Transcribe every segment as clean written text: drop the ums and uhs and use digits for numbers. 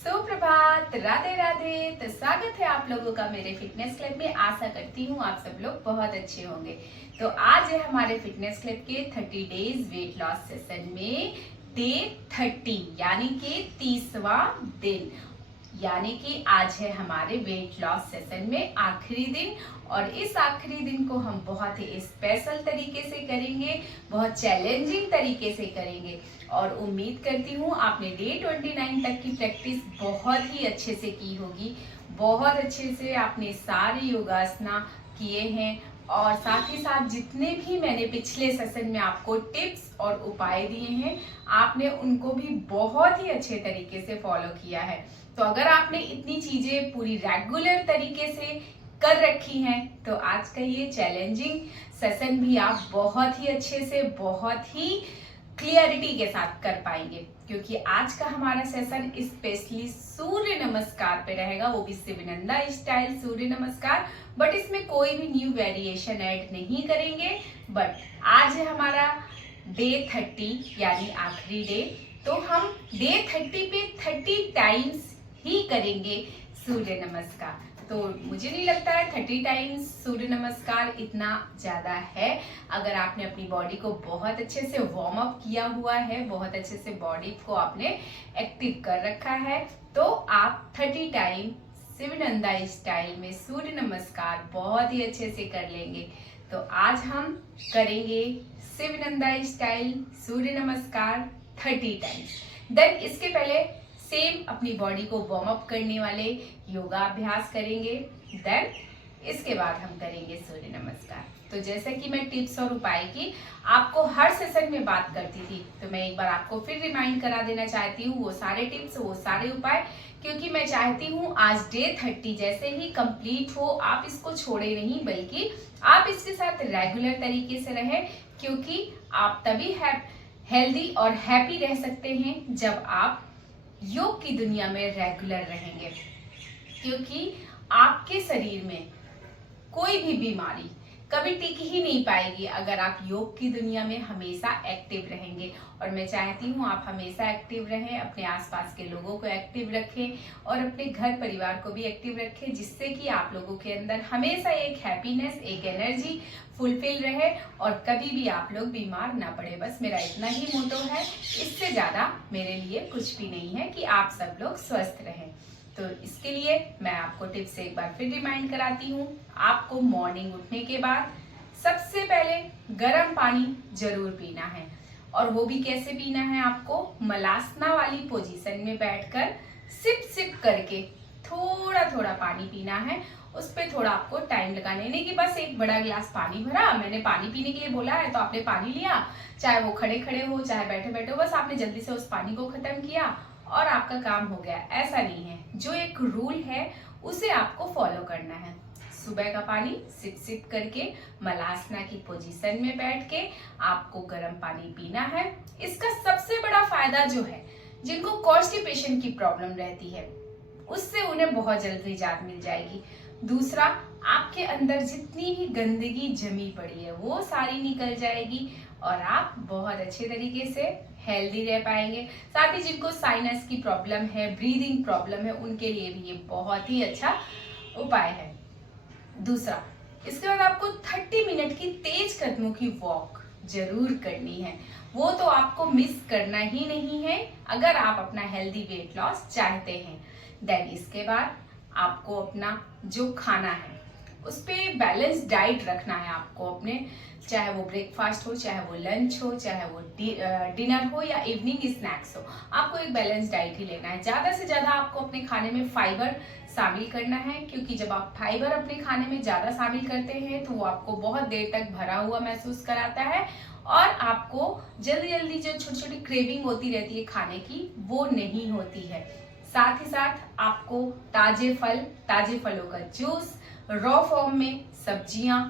सुप्रभात, राधे राधे। तो स्वागत है आप लोगों का मेरे फिटनेस क्लब में। आशा करती हूँ आप सब लोग बहुत अच्छे होंगे। तो आज है हमारे फिटनेस क्लब के 30 डेज वेट लॉस सेशन में डे 30 यानी कि 30वां दिन, यानी कि आज है हमारे वेट लॉस सेशन में आखिरी दिन। और इस आखिरी दिन को हम बहुत ही स्पेशल तरीके से करेंगे, बहुत चैलेंजिंग तरीके से करेंगे। और उम्मीद करती हूँ आपने डे 29 तक की प्रैक्टिस बहुत ही अच्छे से की होगी, बहुत अच्छे से आपने सारे योगासना किए हैं। और साथ ही साथ जितने भी मैंने पिछले सेशन में आपको टिप्स और उपाय दिए हैं, आपने उनको भी बहुत ही अच्छे तरीके से फॉलो किया है। तो अगर आपने इतनी चीजें पूरी रेगुलर तरीके से कर रखी हैं, तो आज का ये चैलेंजिंग सेशन भी आप बहुत ही अच्छे से, बहुत ही क्लियरिटी के साथ कर पाएंगे। क्योंकि आज का हमारा सेशन स्पेशली सूर्य नमस्कार पे रहेगा, वो भी शिवानंदा स्टाइल सूर्य नमस्कार। बट इसमें कोई भी न्यू वेरिएशन ऐड नहीं करेंगे। बट आज है हमारा डे 30 यानी आखिरी डे। तो हम डे 30 पे 30 टाइम्स ही करेंगे सूर्य नमस्कार। तो मुझे नहीं लगता है 30 टाइम्स सूर्य नमस्कार इतना ज्यादा है। अगर आपने अपनी बॉडी को बहुत अच्छे से वार्म अप किया हुआ है, बहुत अच्छे से बॉडी को आपने एक्टिव कर रखा है, तो आप 30 टाइम शिवानंदा स्टाइल में सूर्य नमस्कार बहुत ही अच्छे से कर लेंगे। तो आज हम करेंगे शिवानंदा स्टाइल सूर्य नमस्कार 30 टाइम्स। देन इसके पहले सेम अपनी बॉडी को वार्म अप करने वाले योगा अभ्यास करेंगे। देन इसके बाद हम करेंगे सूर्य नमस्कार। तो जैसे कि मैं टिप्स और उपाय की आपको हर सेशन में बात करती थी, तो मैं एक बार आपको फिर रिमाइंड करा देना चाहती हूँ वो सारे टिप्स, वो सारे उपाय। क्योंकि मैं चाहती हूँ आज डे 30 जैसे ही कंप्लीट हो, आप इसको छोड़े नहीं, बल्कि आप इसके साथ रेगुलर तरीके से रहें। क्योंकि आप तभी हेल्दी और हैप्पी रह सकते हैं जब आप योग की दुनिया में रेगुलर रहेंगे। क्योंकि आपके शरीर में कोई भी बीमारी कभी टिक ही नहीं पाएगी अगर आप योग की दुनिया में हमेशा एक्टिव रहेंगे। और मैं चाहती हूँ आप हमेशा एक्टिव रहें, अपने आसपास के लोगों को एक्टिव रखें और अपने घर परिवार को भी एक्टिव रखें, जिससे कि आप लोगों के अंदर हमेशा एक हैप्पीनेस, एक एनर्जी फुलफिल रहे और कभी भी आप लोग बीमार ना पड़े। बस मेरा इतना ही मोटो है, इससे ज्यादा मेरे लिए कुछ भी नहीं है कि आप सब लोग स्वस्थ रहें। तो इसके लिए मैं आपको टिप्स एक बार फिर रिमाइंड कराती हूँ। आपको मॉर्निंग उठने के बाद सबसे पहले गर्म पानी जरूर पीना है। और वो भी कैसे पीना है, आपको मलासना वाली पोजीशन में बैठकर सिप सिप करके थोड़ा थोड़ा पानी पीना है। उस पर थोड़ा आपको टाइम लगाने, नहीं कि बस एक बड़ा गिलास पानी भरा, मैंने पानी पीने के लिए बोला है तो आपने पानी लिया, चाहे वो खड़े खड़े हो चाहे बैठे बैठे हो, बस आपने जल्दी से उस पानी को खत्म किया और आपका काम हो गया। ऐसा नहीं है। जो एक रूल है उसे आपको फॉलो करना है। सुबह का पानी सिप सिप करके मलासना की पोजीशन में बैठ के आपको गर्म पानी पीना है। इसका सबसे बड़ा फायदा जो है, जिनको कॉन्स्टिपेशन की प्रॉब्लम रहती है, उससे उन्हें बहुत जल्दी निजात मिल जाएगी। दूसरा, आपके अंदर जितनी भी गंदगी जमी पड़ी है वो सारी निकल जाएगी और आप बहुत अच्छे तरीके से हेल्दी रह पाएंगे। साथ ही जिनको साइनस की प्रॉब्लम है, ब्रीदिंग प्रॉब्लम है, उनके लिए भी ये बहुत ही अच्छा उपाय है। दूसरा, इसके बाद आपको 30 मिनट की तेज कदमों की वॉक जरूर करनी है। वो तो आपको मिस करना ही नहीं है अगर आप अपना हेल्दी वेट लॉस चाहते हैं। देन इसके बाद आपको अपना जो खाना है उस पे बैलेंस डाइट रखना है आपको अपने, चाहे वो ब्रेकफास्ट हो, चाहे वो लंच हो, चाहे वो डिनर हो या इवनिंग स्नैक्स हो, आपको एक बैलेंस डाइट ही लेना है। ज्यादा से ज्यादा आपको अपने खाने में फाइबर शामिल करना है। क्योंकि जब आप फाइबर अपने खाने में ज्यादा शामिल करते हैं तो वो आपको बहुत देर तक भरा हुआ महसूस कराता है और आपको जल्दी जल्दी जो छोटी छोटी क्रेविंग होती रहती है खाने की, वो नहीं होती है। साथ ही साथ आपको ताजे फलों का जूस, रॉ फॉर्म में सब्जियां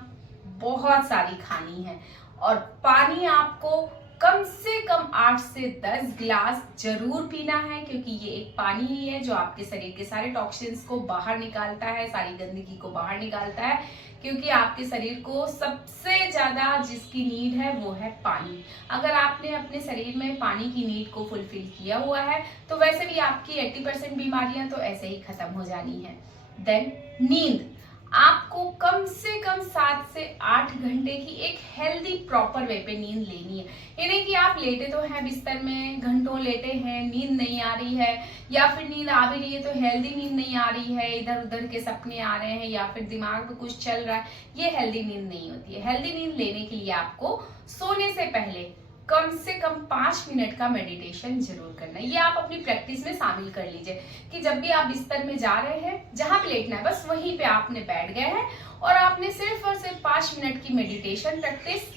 बहुत सारी खानी है। और पानी आपको कम से कम 8 से 10 ग्लास जरूर पीना है, क्योंकि ये एक पानी ही है जो आपके शरीर के सारे टॉक्सिन्स को बाहर निकालता है, सारी गंदगी को बाहर निकालता है। क्योंकि आपके शरीर को सबसे ज्यादा जिसकी नीड है वो है पानी। अगर आपने अपने शरीर में पानी की नीड को फुलफिल किया हुआ है तो वैसे भी आपकी 80% बीमारियां तो ऐसे ही खत्म हो जानी है। देन नींद, आपको कम से कम 7 से 8 घंटे की एक हेल्दी प्रॉपर वे पे नींद लेनी है। ये नहीं कि आप लेटे तो हैं बिस्तर में, घंटों लेटे हैं, नींद नहीं आ रही है, या फिर नींद आ भी रही है तो हेल्दी नींद नहीं आ रही है, इधर उधर के सपने आ रहे हैं या फिर दिमाग में कुछ चल रहा है। ये हेल्दी नींद नहीं होती है। हेल्दी नींद लेने के लिए आपको सोने से पहले कम से कम 5 मिनट का मेडिटेशन जरूर करना है। ये आप अपनी प्रैक्टिस में शामिल कर लीजिए कि जब भी आप बिस्तर में जा रहे हैं, जहां पे लेटना है बस वहीं पे आपने बैठ गए हैं और आपने सिर्फ और सिर्फ 5 मिनट की मेडिटेशन प्रैक्टिस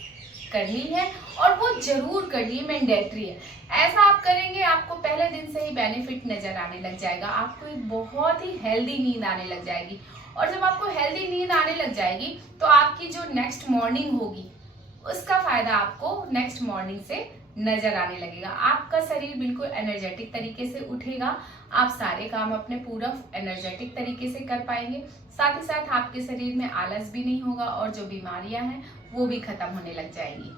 करनी है, और वो जरूर करनी है, मैंडेटरी है। ऐसा आप करेंगे आपको पहले दिन से ही बेनिफिट नजर आने लग जाएगा, आपको एक बहुत ही हेल्दी नींद आने लग जाएगी। और जब आपको हेल्दी नींद आने लग जाएगी तो आपकी जो नेक्स्ट मॉर्निंग होगी उसका फायदा आपको नेक्स्ट मॉर्निंग से नजर आने लगेगा। आपका शरीर बिल्कुल एनर्जेटिक तरीके से उठेगा, आप सारे काम अपने पूरा एनर्जेटिक तरीके से कर पाएंगे। साथ ही साथ आपके शरीर में आलस भी नहीं होगा और जो बीमारियां हैं वो भी खत्म होने लग जाएंगी।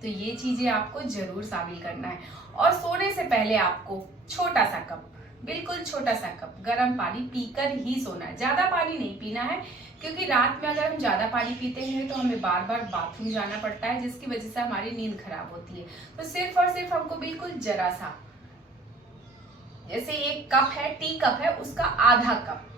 तो ये चीजें आपको जरूर शामिल करना है। और सोने से पहले आपको छोटा सा कप, बिल्कुल छोटा सा कप गर्म पानी पीकर ही सोना है। ज्यादा पानी नहीं पीना है, क्योंकि रात में अगर हम ज्यादा पानी पीते हैं तो हमें बार बार बाथरूम जाना पड़ता है, जिसकी वजह से हमारी नींद खराब होती है। तो सिर्फ और सिर्फ हमको बिल्कुल जरा सा, जैसे एक कप है, टी कप है, उसका आधा कप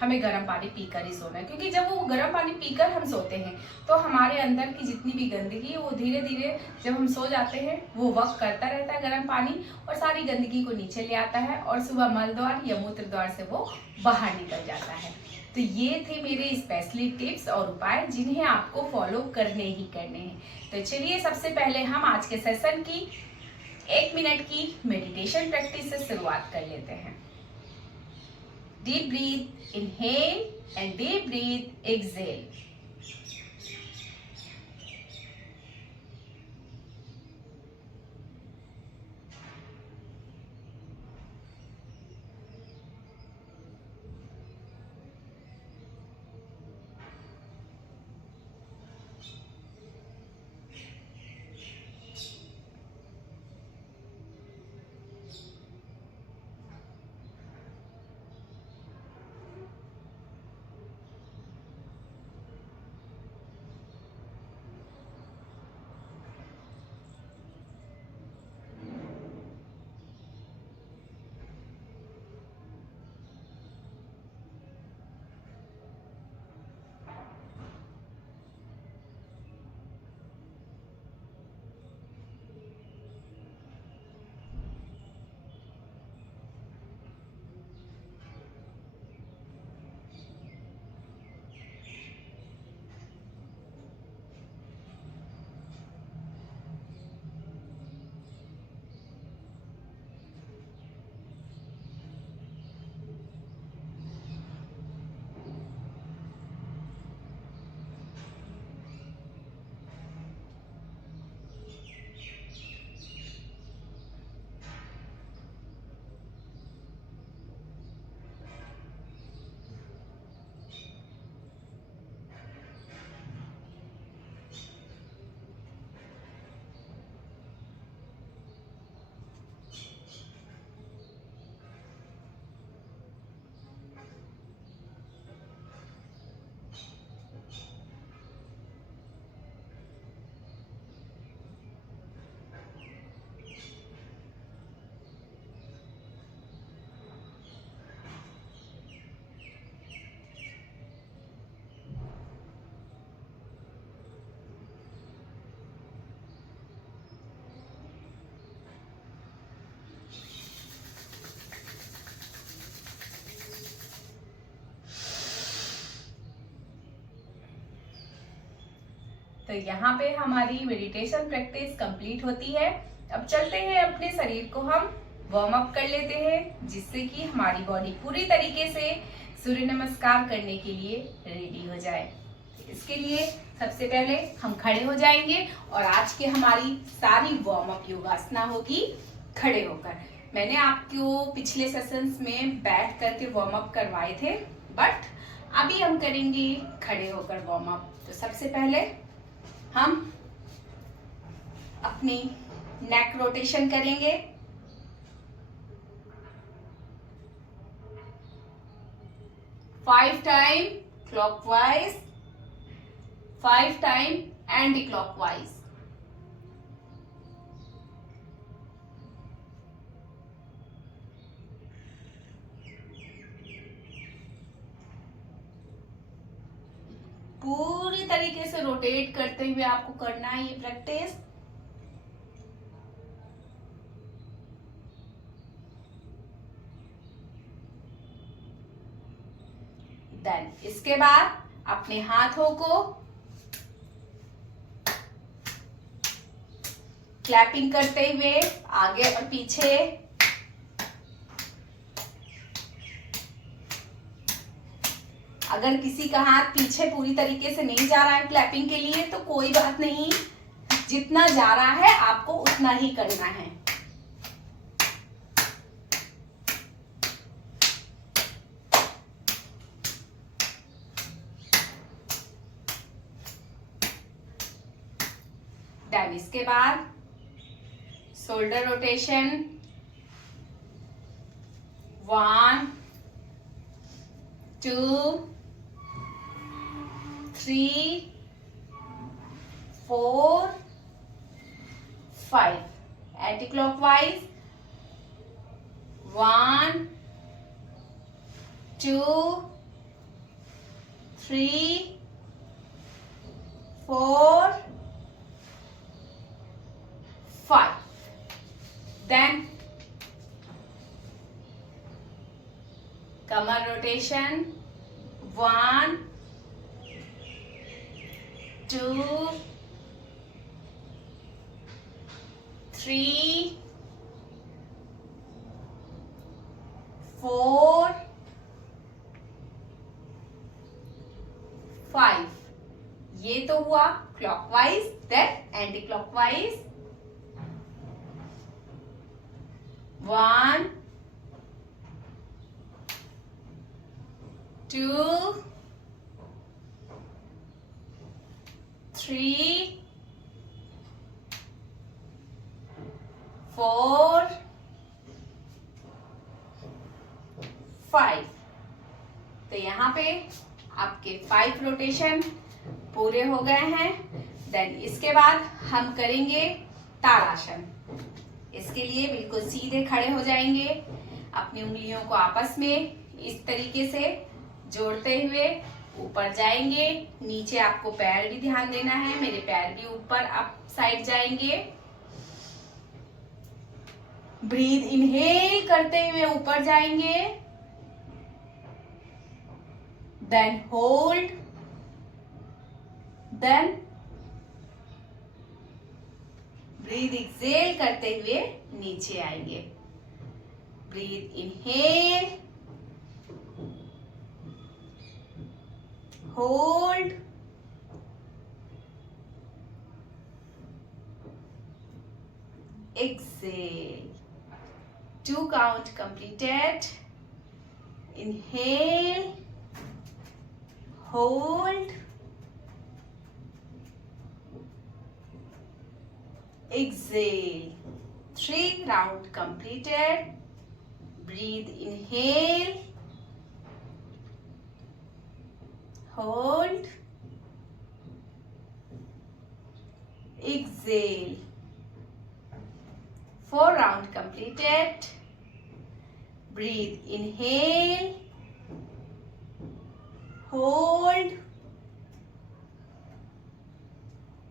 हमें गर्म पानी पीकर ही सोना है। क्योंकि जब वो गर्म पानी पीकर हम सोते हैं तो हमारे अंदर की जितनी भी गंदगी है वो धीरे धीरे जब हम सो जाते हैं वो वर्क करता रहता है गर्म पानी, और सारी गंदगी को नीचे ले आता है और सुबह मल द्वार या मूत्र द्वार से वो बाहर निकल जाता है। तो ये थे मेरे स्पेशली टिप्स और उपाय जिन्हें आपको फॉलो करने ही करने हैं। तो चलिए सबसे पहले हम आज के सेशन की 1 मिनट की मेडिटेशन प्रैक्टिस से शुरुआत कर लेते हैं। Deep breathe, inhale and deep breathe, exhale. तो यहाँ पे हमारी मेडिटेशन प्रैक्टिस कंप्लीट होती है। अब चलते हैं अपने शरीर को हम वार्म अप कर लेते हैं, जिससे कि हमारी बॉडी पूरी तरीके से सूर्य नमस्कार करने के लिए रेडी हो जाए। इसके लिए सबसे पहले हम खड़े हो जाएंगे और आज की हमारी सारी वार्म अप योगासना होगी खड़े होकर। मैंने आपको पिछले सेशंस में बैठ करके वार्म अप करवाए थे, बट अभी हम करेंगे खड़े होकर वार्म अप। तो सबसे पहले हम अपनी नेक रोटेशन करेंगे। Five time clockwise, 5 time anti clockwise. पूरी तरीके से रोटेट करते हुए आपको करना है ये प्रैक्टिस। देन इसके बाद अपने हाथों को क्लैपिंग करते हुए आगे और पीछे, अगर किसी का हाथ पीछे पूरी तरीके से नहीं जा रहा है क्लैपिंग के लिए तो कोई बात नहीं, जितना जा रहा है आपको उतना ही करना है। देन इसके बाद shoulder rotation, 1 2 3 4 5 anti clockwise, 1 2 3 4 5। Then कमर रोटेशन, 1 2 3 4 5। ये तो हुआ क्लॉकवाइज। Then anti clockwise, 1 2 3 4 5। तो यहाँ पे आपके 5 रोटेशन पूरे हो गए हैं। देन इसके बाद हम करेंगे ताड़ासन। इसके लिए बिल्कुल सीधे खड़े हो जाएंगे, अपनी उंगलियों को आपस में इस तरीके से जोड़ते हुए ऊपर जाएंगे। नीचे आपको पैर भी ध्यान देना है, मेरे पैर भी ऊपर अप साइड जाएंगे। ब्रीथ इनहेल करते हुए ऊपर जाएंगे, then hold, then breath exhale करते हुए नीचे आएंगे। Breath inhale, hold, exhale. 2 count completed. Inhale, hold, exhale. 3 round completed. Breathe, inhale, hold, exhale. 4 round completed. Breathe, inhale, hold,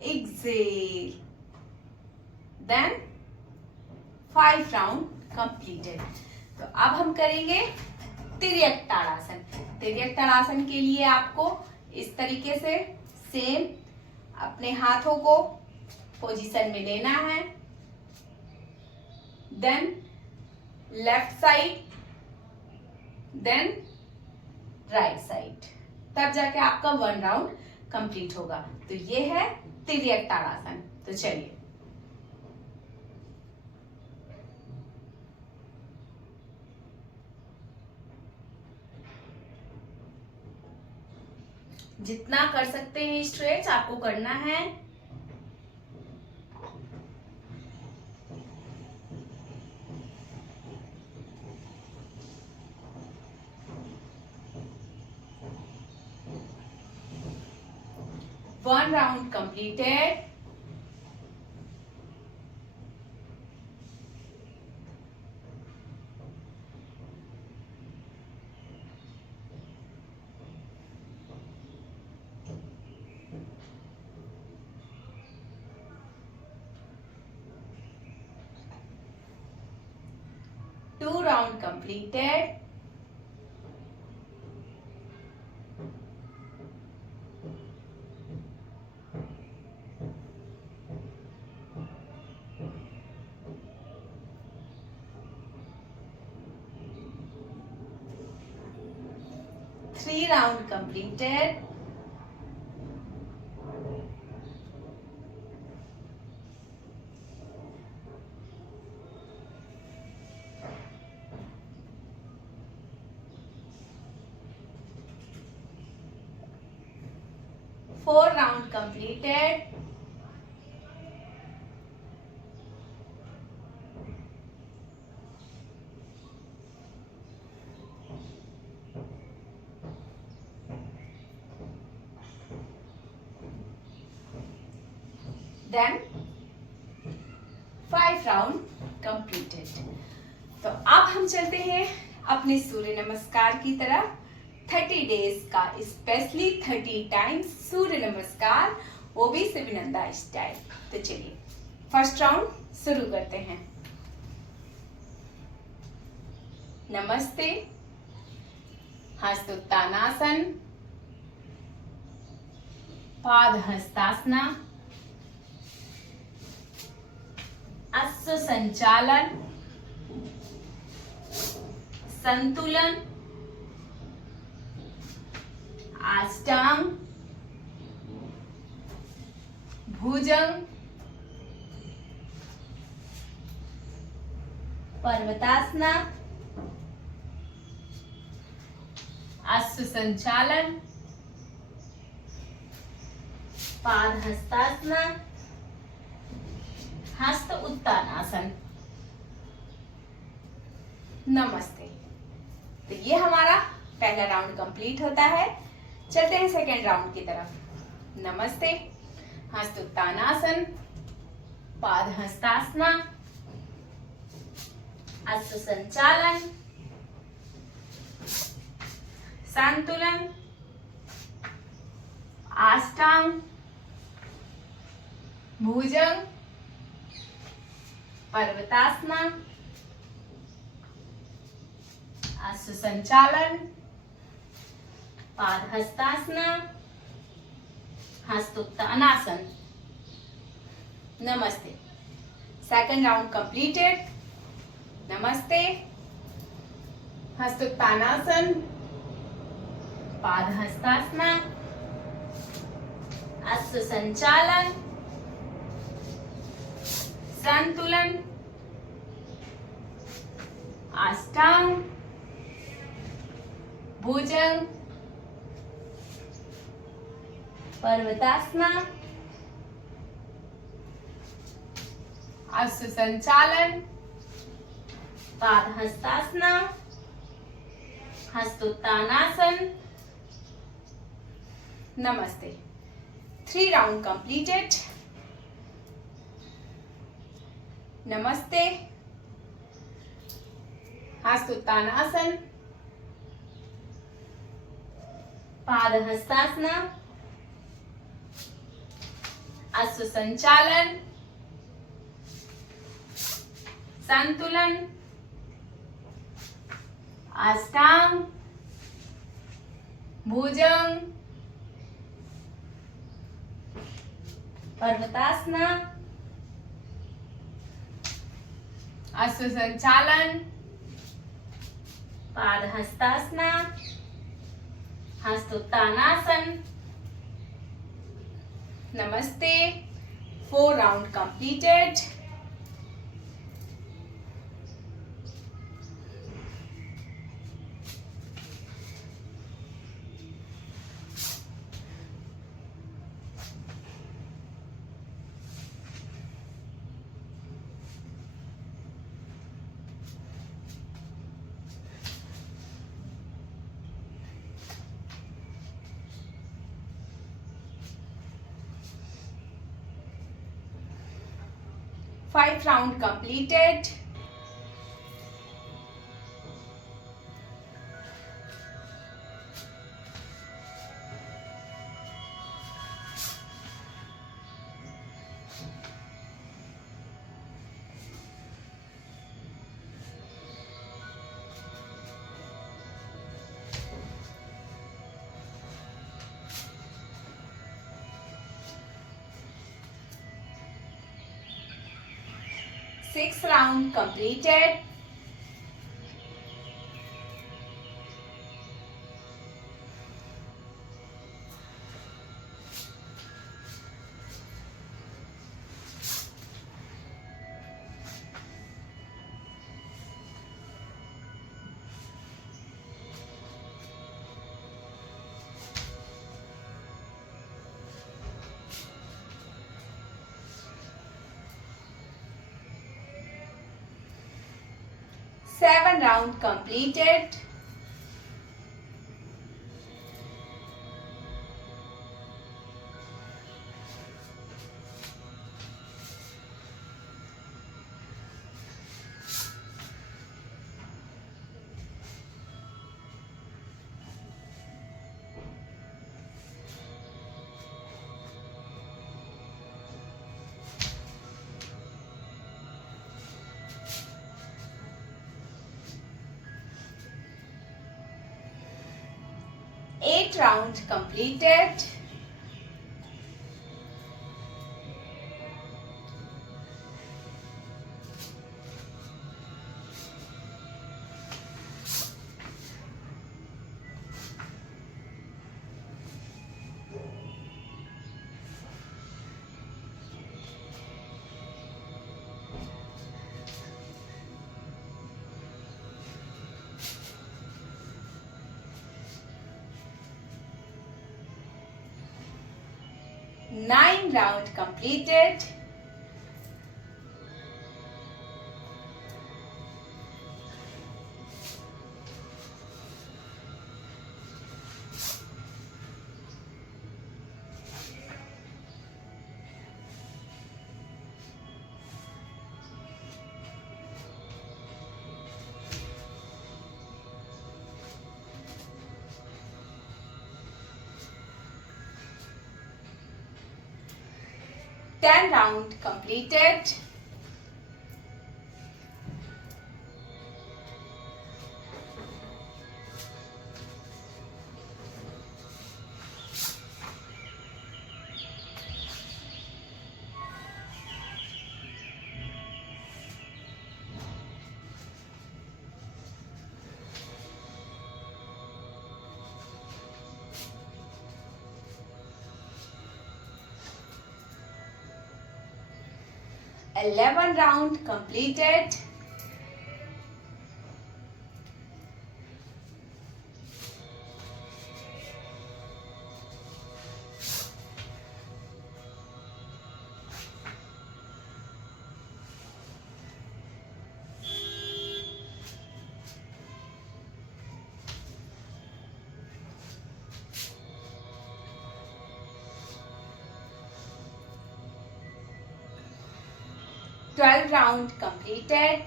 exhale. Then 5 round completed. तो अब हम करेंगे तिर्यक ताड़ासन। तिर्यक ताड़ासन के लिए आपको इस तरीके से सेम अपने हाथों को पोजीशन में लेना है, then left side, then right side, तब जाके आपका 1 राउंड कंप्लीट होगा। तो ये है तिर्यक ताड़ासन। तो चलिए, जितना कर सकते हैं स्ट्रेच आपको करना है। One round completed. Two round completed. Three round completed. Four round completed. Then 5 round completed. तो अब हम चलते हैं अपने सूर्य नमस्कार की तरफ। 30 डेज का स्पेशली 30 टाइम्स सूर्य नमस्कार, वो भी शिवानंदा स्टाइल। तो चलिए फर्स्ट राउंड शुरू करते हैं। नमस्ते, हस्तोत्तानासन, पाद हस्तासना, अश्व संचालन, संतुलन, अष्टांग, भुजंग, पर्वतासना, अश्व संचालन, पाद हस्तासना, हस्त उत्तानासन। नमस्ते। तो ये हमारा पहला राउंड कंप्लीट होता है। चलते हैं सेकेंड राउंड की तरफ। नमस्ते, हस्त उत्तानासन, पाद हस्तासना, अश्व संचालन, संतुलन, अष्टांग, भुजंग, पर्वतासना, अश्व संचालन, पाद हस्तासना, हस्तोत्तानासन। नमस्ते। Second round completed. नमस्ते, हस्तोत्तानासन, पाद हस्तासना, अश्व संचालन, संतुलन, अष्टांग, भुजंग, पर्वतासना, अश्व संचालन, पाद हस्तासना, हस्तोत्तानासन। नमस्ते। 3 राउंड कंप्लीटेड। नमस्ते, हस्तोत्तानासन, पाद हस्तासना, अश्व संचालन, संतुलन, अष्टांग, भुजंग, पर्वतासना, अश्व संचालन, पाद हस्तासना, हस्तोत्तानासन। Namaste. 4 round completed. Five round completed. Sixth round completed. Seven round completed. Eight round completed. Nine round completed. Ten round completed. 11 round completed. Twelve round completed.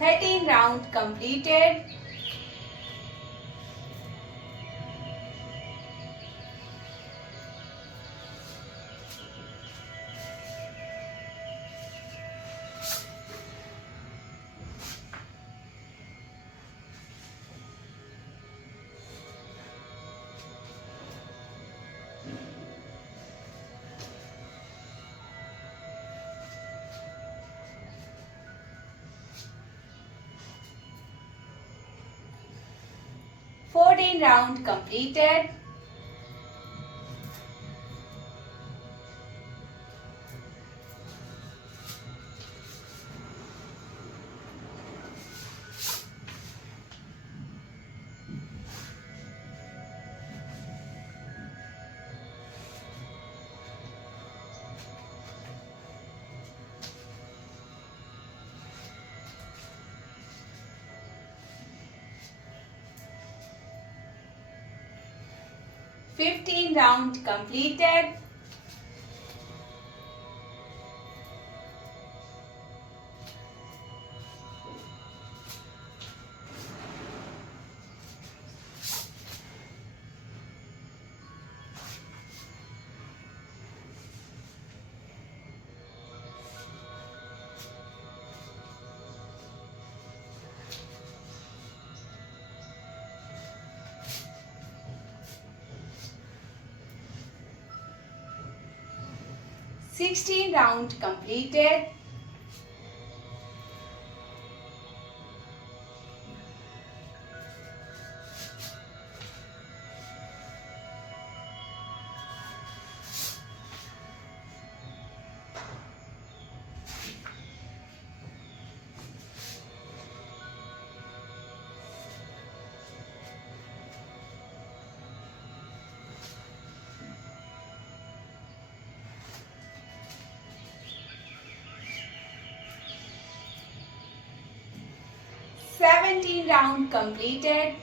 Thirteen round completed. 14 round completed. Fifteen round completed. Sixteen round completed. Seventeen round completed.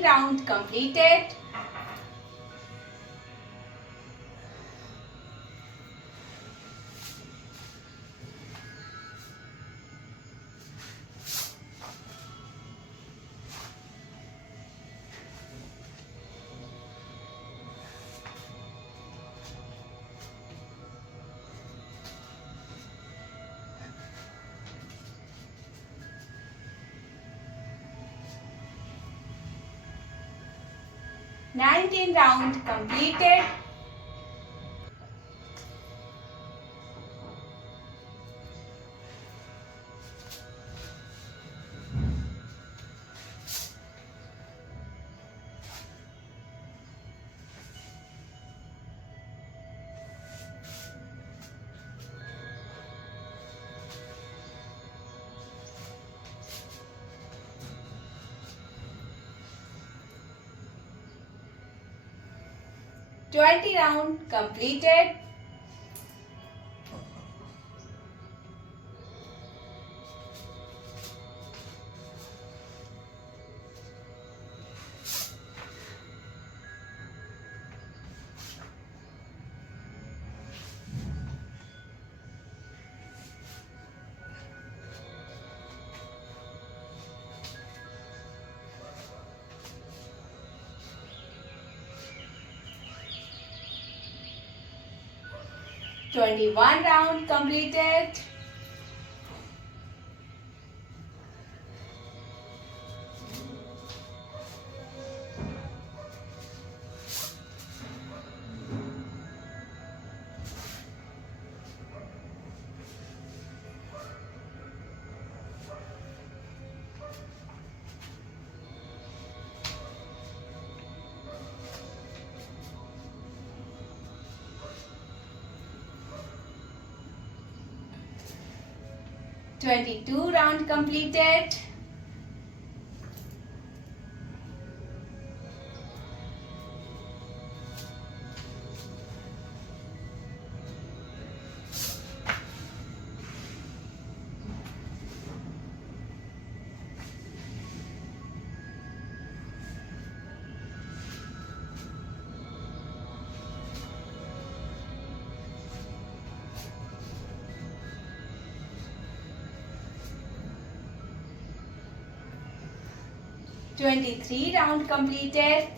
Round completed. Nineteen round completed. Twenty round completed. Twenty-one round completed. Twenty-two round completed. 23 round completed.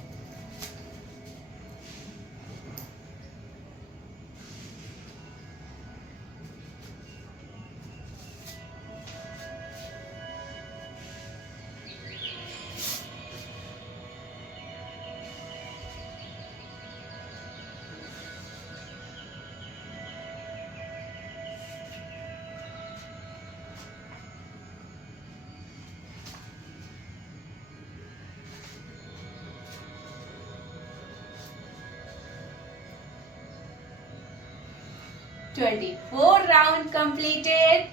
24 round completed.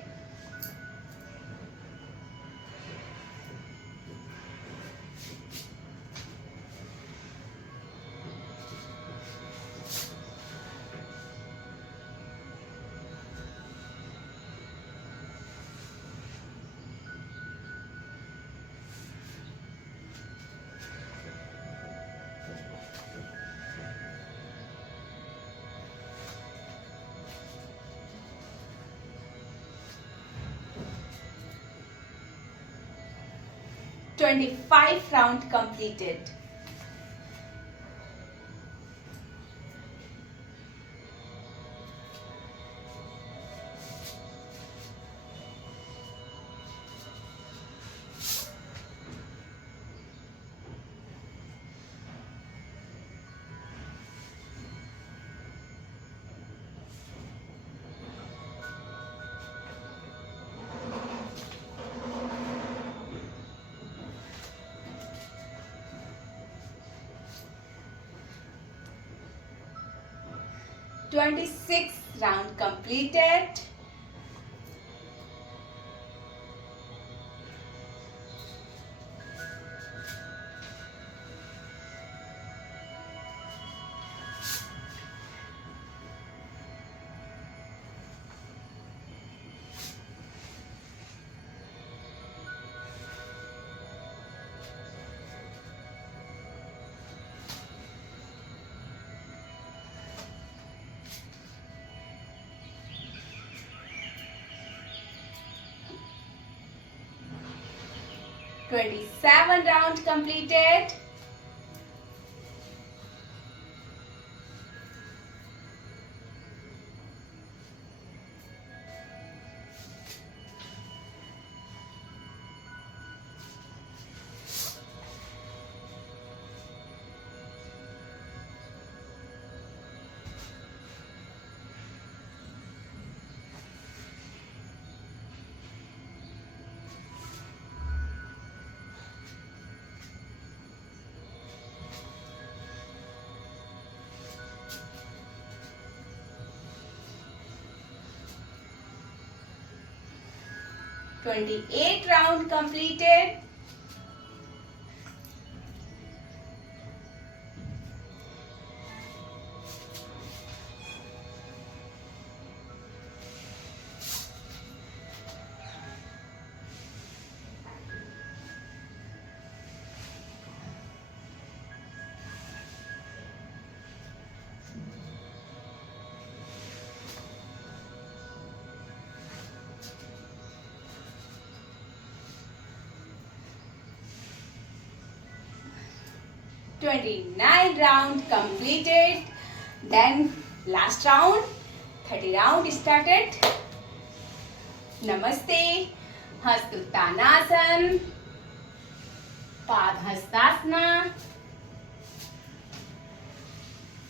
25 round completed. Twenty-six round completed. Twenty-seven round completed. Twenty-eight round completed. Twenty-nine round completed. Then last round, 30 round started. Namaste, Hastuttanasana, Padhastasana,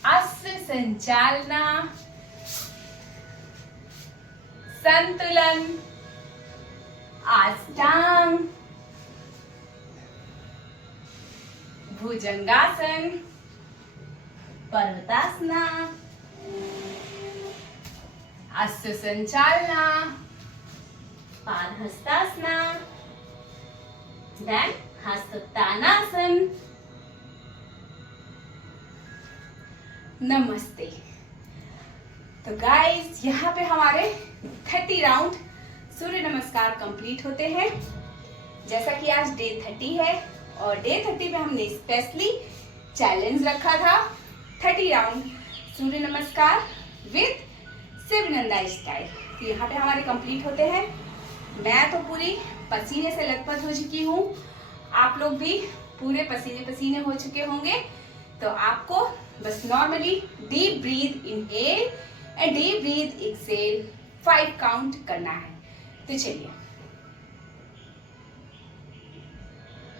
Asya Sanchalana, Santulan, Ashtang, Bhujangasana, Parvatasana, Asya Sanchalana, Padhastasana, then Hastuttanasana. नमस्ते। तो guys यहाँ पे हमारे 30 round सूर्य नमस्कार complete होते हैं। जैसा कि आज डे 30 है और डे 30 पे हमने स्पेशली चैलेंज रखा था 30 राउंड सूर्य नमस्कार विद शिवनंदा स्टाइल। तो यहाँ पे हमारे कंप्लीट होते हैं। मैं तो पूरी पसीने से लथपथ हो चुकी हूँ, आप लोग भी पूरे पसीने पसीने हो चुके होंगे। तो आपको बस normally deep breath inhale and deep breath exhale 5 count करना है। तो चलिए,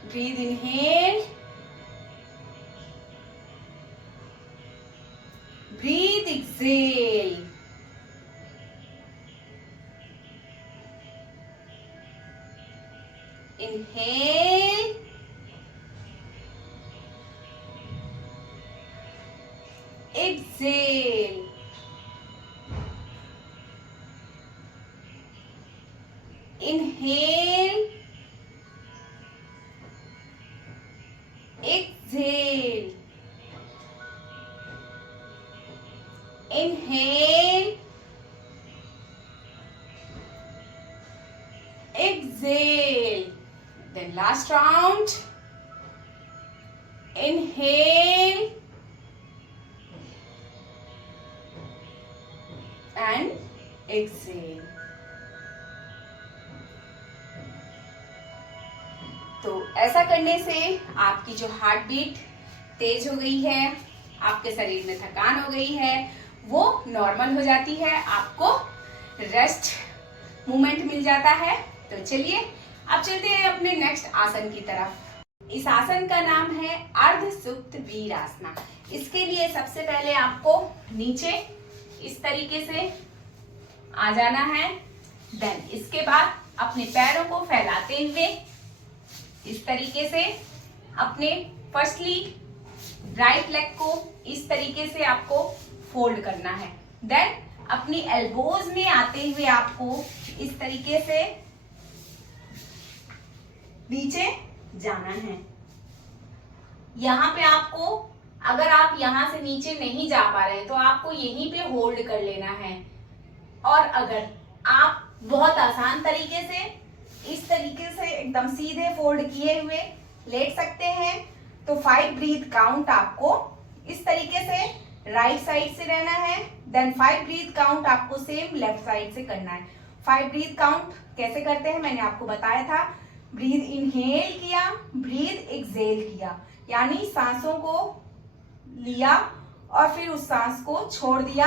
breath inhale, breath exhale, inhale, exhale, inhale, exhale, inhale, exhale. Then last round. Inhale and exhale. तो ऐसा करने से आपकी जो हार्ट बीट तेज हो गई है, आपके शरीर में थकान हो गई है, वो नॉर्मल हो जाती है, आपको रेस्ट मूवमेंट मिल जाता है। तो चलिए अब चलते हैं अपने नेक्स्ट आसन की तरफ। इस आसन का नाम है अर्ध सुप्त वीरासना। इसके लिए सबसे पहले आपको नीचे इस तरीके से आ जाना है। देन इसके बाद अपने पैरों को फैलाते हुए इस तरीके से अपने फर्स्टली राइट लेग को इस तरीके से आपको फोल्ड करना है। देन अपनी एल्बोज में आते हुए आपको इस तरीके से नीचे जाना है। यहाँ पे आपको, अगर आप यहाँ से नीचे नहीं जा पा रहे तो आपको यहीं पे होल्ड कर लेना है। और अगर आप बहुत आसान तरीके से इस तरीके से एकदम सीधे फोल्ड किए हुए लेट सकते हैं तो 5 ब्रीथ काउंट आपको इस तरीके से राइट साइड से रहना है। देन 5 ब्रीथ काउंट आपको सेम लेफ्ट साइड से करना है। 5 ब्रीथ काउंट कैसे करते हैं मैंने आपको बताया था। ब्रीथ इनहेल किया, ब्रीथ एक्सहेल किया, यानी सांसों को लिया और फिर उस सांस को छोड़ दिया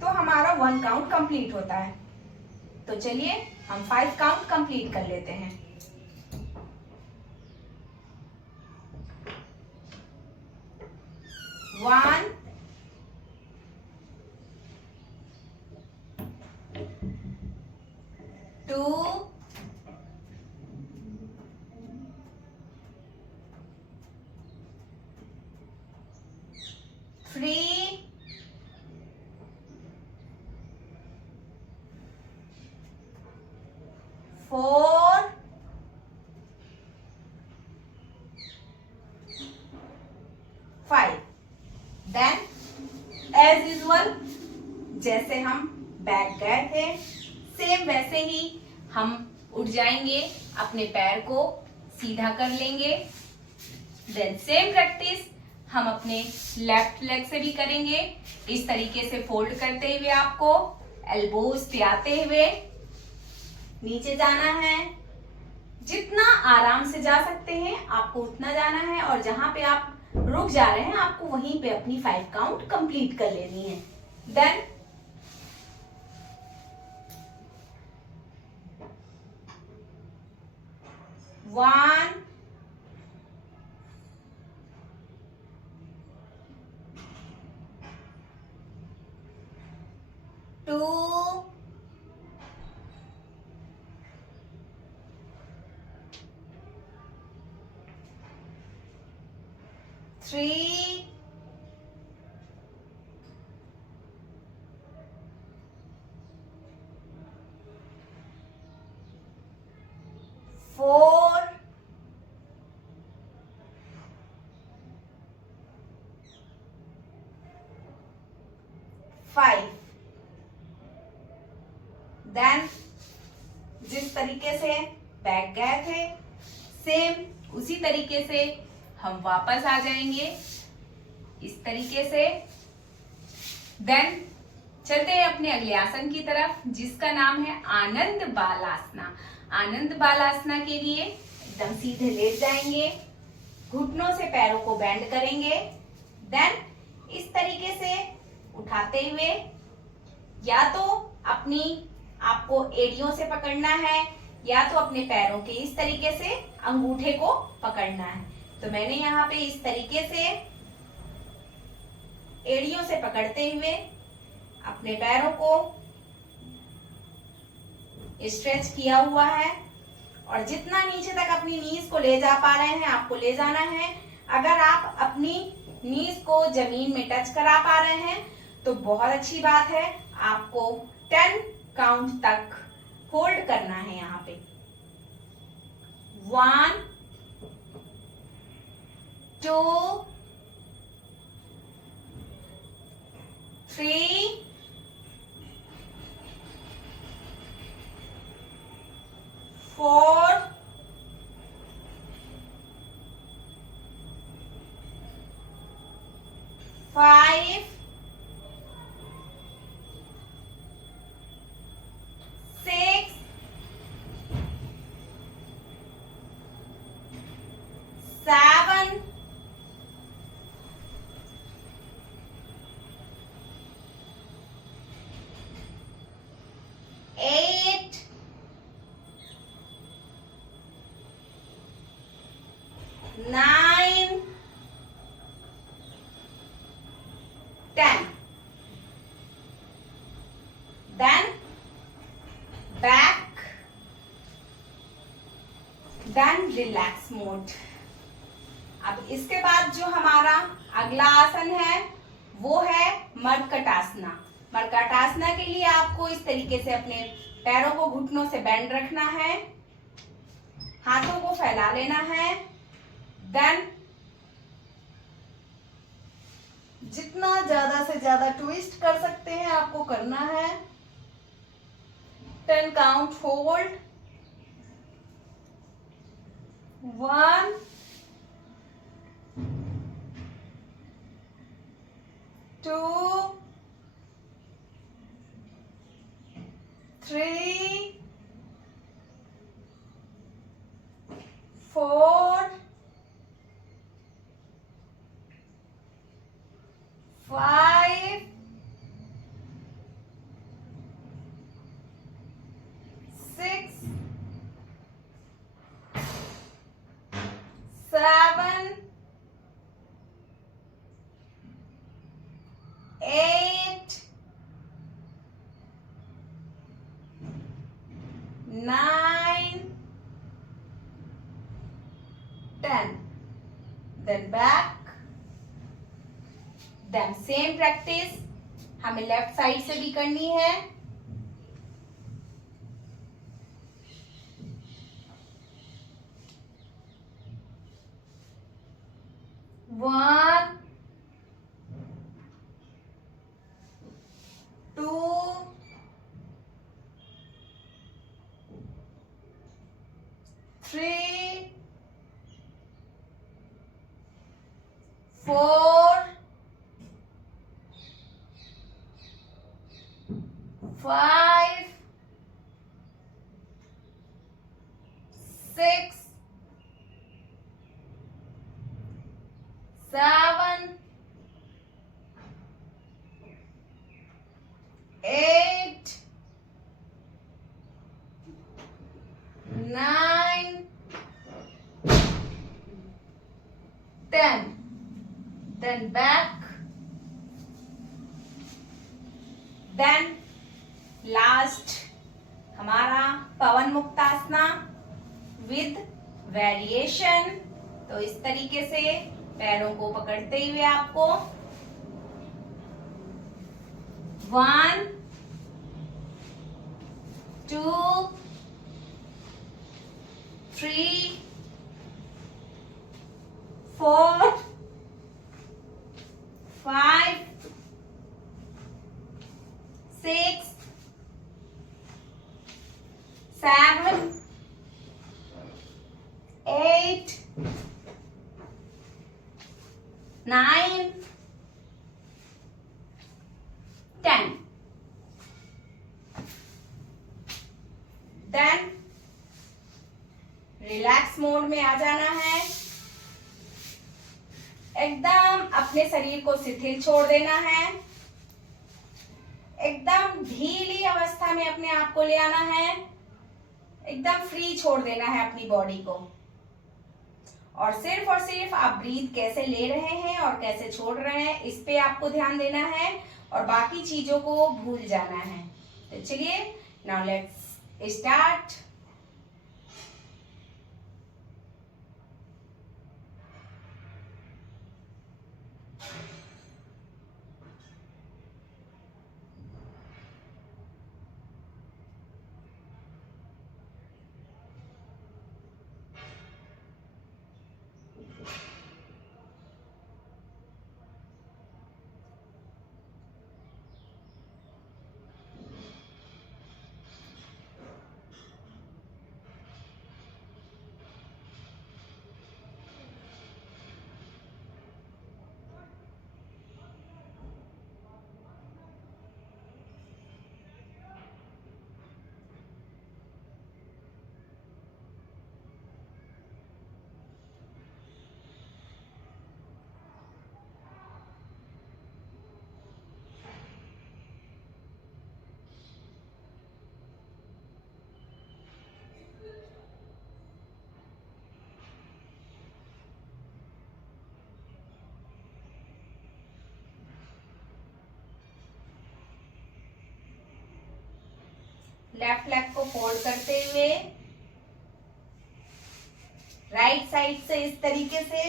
तो हमारा 1 काउंट कंप्लीट होता है। तो चलिए हम 5 काउंट कंप्लीट कर लेते हैं। 1 2 3 4 5। देन एज यूजुअल जैसे हम बैक गए थे सेम वैसे ही हम उठ जाएंगे, अपने पैर को सीधा कर लेंगे। देन सेम प्रैक्टिस हम अपने लेफ्ट लेग से भी करेंगे। इस तरीके से फोल्ड करते हुए आपको एल्बोज पे आते हुए नीचे जाना है। जितना आराम से जा सकते हैं आपको उतना जाना है और जहां पे आप रुक जा रहे हैं आपको वहीं पे अपनी 5 काउंट कंप्लीट कर लेनी है। Then one 2 3 4 5। देन जिस तरीके से बैक गए थे सेम उसी तरीके से हम वापस आ जाएंगे इस तरीके से। देन चलते हैं अपने अगले आसन की तरफ जिसका नाम है आनंद बालासना। आनंद बालासना के लिए एकदम सीधे लेट जाएंगे। घुटनों से पैरों को बेंड करेंगे। देन इस तरीके से उठाते हुए या तो अपनी आपको एड़ियों से पकड़ना है या तो अपने पैरों के इस तरीके से अंगूठे को पकड़ना है। तो मैंने यहाँ पे इस तरीके से एड़ियों से पकड़ते हुए अपने पैरों को स्ट्रेच किया हुआ है और जितना नीचे तक अपनी नीज को ले जा पा रहे हैं आपको ले जाना है। अगर आप अपनी नीज को जमीन में टच करा पा रहे हैं तो बहुत अच्छी बात है। आपको 10 काउंट तक होल्ड करना है यहाँ पे। 1 2 3 4 5 6 7 8 9 10 then back then relax mode। अब इसके बाद जो हमारा अगला आसन है वो है मर्कटासना। मर्कटासना के लिए आपको इस तरीके से अपने पैरों को घुटनों से बेंड रखना है, हाथों को फैला लेना है। देन जितना ज्यादा से ज्यादा ट्विस्ट कर सकते हैं आपको करना है। 10 count hold. 1 2 3 4 5 6 7 8 9 10 then back। Then same practice हमें लेफ्ट साइड से भी करनी है। 1 2 3 4 5 6 7 8 9 10 then back। then लास्ट हमारा पवन मुक्तासना विद वेरिएशन। तो इस तरीके से पैरों को पकड़ते हुए आपको 1 2 3 4 5 6 7 8 9 10। देन रिलैक्स मोड में आ जाना है। एकदम अपने शरीर को शिथिल छोड़ देना है। एकदम ढीली अवस्था में अपने आप को ले आना है। एकदम फ्री छोड़ देना है अपनी बॉडी को। और सिर्फ आप ब्रीथ कैसे ले रहे हैं और कैसे छोड़ रहे हैं, इस पे आपको ध्यान देना है और बाकी चीजों को भूल जाना है। तो चलिए, now let's start. Left leg को फोल्ड करते हुए राइट साइड से इस तरीके से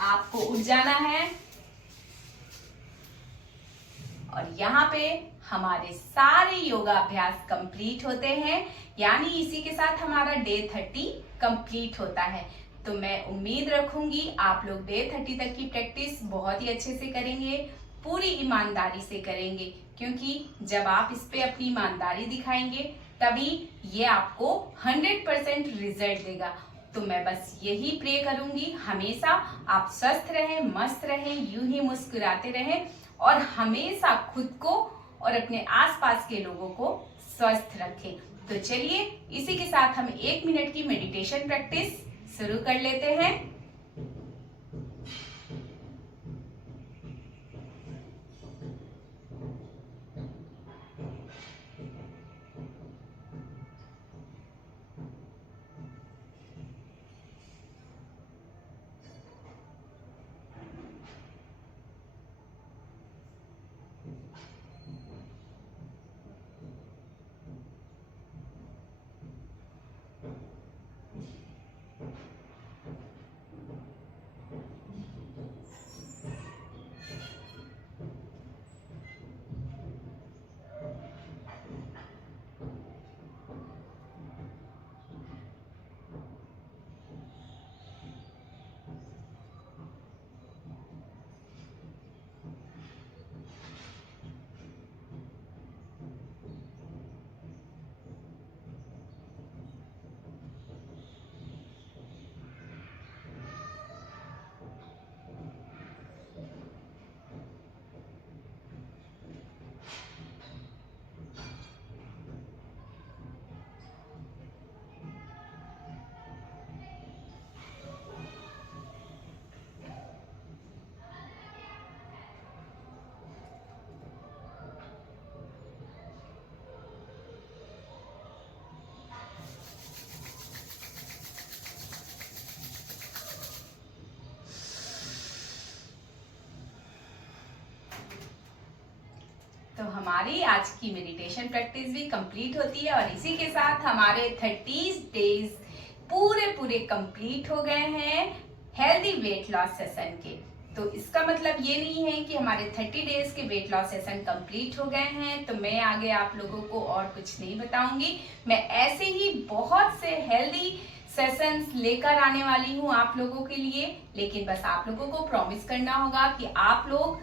आपको उठ जाना है। और यहाँ पे हमारे सारे योगा अभ्यास कंप्लीट होते हैं, यानी इसी के साथ हमारा डे 30 कंप्लीट होता है। तो मैं उम्मीद रखूंगी आप लोग डे 30 तक की प्रैक्टिस बहुत ही अच्छे से करेंगे, पूरी ईमानदारी से करेंगे, क्योंकि जब आप इस पे अपनी ईमानदारी दिखाएंगे तभी ये आपको 100% रिजल्ट देगा। तो मैं बस यही प्रे करूंगी, हमेशा आप स्वस्थ रहें, मस्त रहें, यूं ही मुस्कुराते रहें और हमेशा खुद को और अपने आसपास के लोगों को स्वस्थ रखें। तो चलिए, इसी के साथ हम 1 मिनट की मेडिटेशन प्रैक्टिस शुरू कर लेते हैं। तो हमारी आज की मेडिटेशन प्रैक्टिस भी कंप्लीट होती है और इसी के साथ हमारे 30 डेज पूरे कंप्लीट हो गए हैं हेल्दी वेट लॉस सेशन के। तो इसका मतलब ये नहीं है कि हमारे 30 डेज के वेट लॉस सेशन कंप्लीट हो गए हैं तो मैं आगे आप लोगों को और कुछ नहीं बताऊंगी। मैं ऐसे ही बहुत से हेल्दी सेशंस लेकर आने वाली हूँ आप लोगों के लिए, लेकिन बस आप लोगों को प्रॉमिस करना होगा कि आप लोग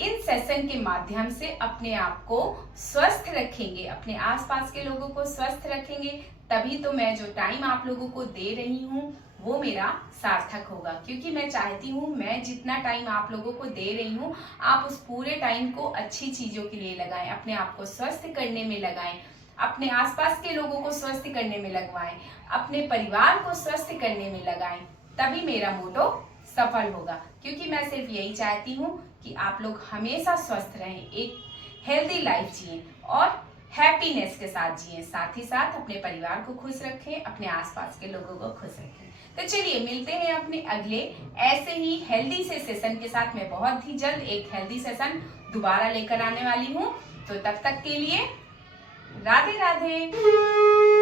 इन सेशन के माध्यम से अपने आप को स्वस्थ रखेंगे, अपने आसपास के लोगों को स्वस्थ रखेंगे, तभी तो मैं जो टाइम आप लोगों को दे रही हूँ वो मेरा सार्थक होगा। क्योंकि मैं चाहती हूँ मैं जितना टाइम आप लोगों को दे रही हूँ आप उस पूरे टाइम को अच्छी चीजों के लिए लगाएं, अपने आप को स्वस्थ करने में लगाएं, अपने आसपास के लोगों को स्वस्थ करने में लगवाएं, अपने परिवार को स्वस्थ करने में लगाएं। तभी मेरा मोटो सफल होगा, क्योंकि मैं सिर्फ यही चाहती हूँ कि आप लोग हमेशा स्वस्थ रहें, एक हेल्दी लाइफ जिएं और हैप्पीनेस के साथ जिएं, साथ ही साथ अपने परिवार को खुश रखें, अपने आसपास के लोगों को खुश रखें। तो चलिए मिलते हैं अपने अगले ऐसे ही हेल्दी से सेशन के साथ। मैं बहुत ही जल्द एक हेल्दी सेशन दोबारा लेकर आने वाली हूँ। तो तब तक के लिए राधे राधे।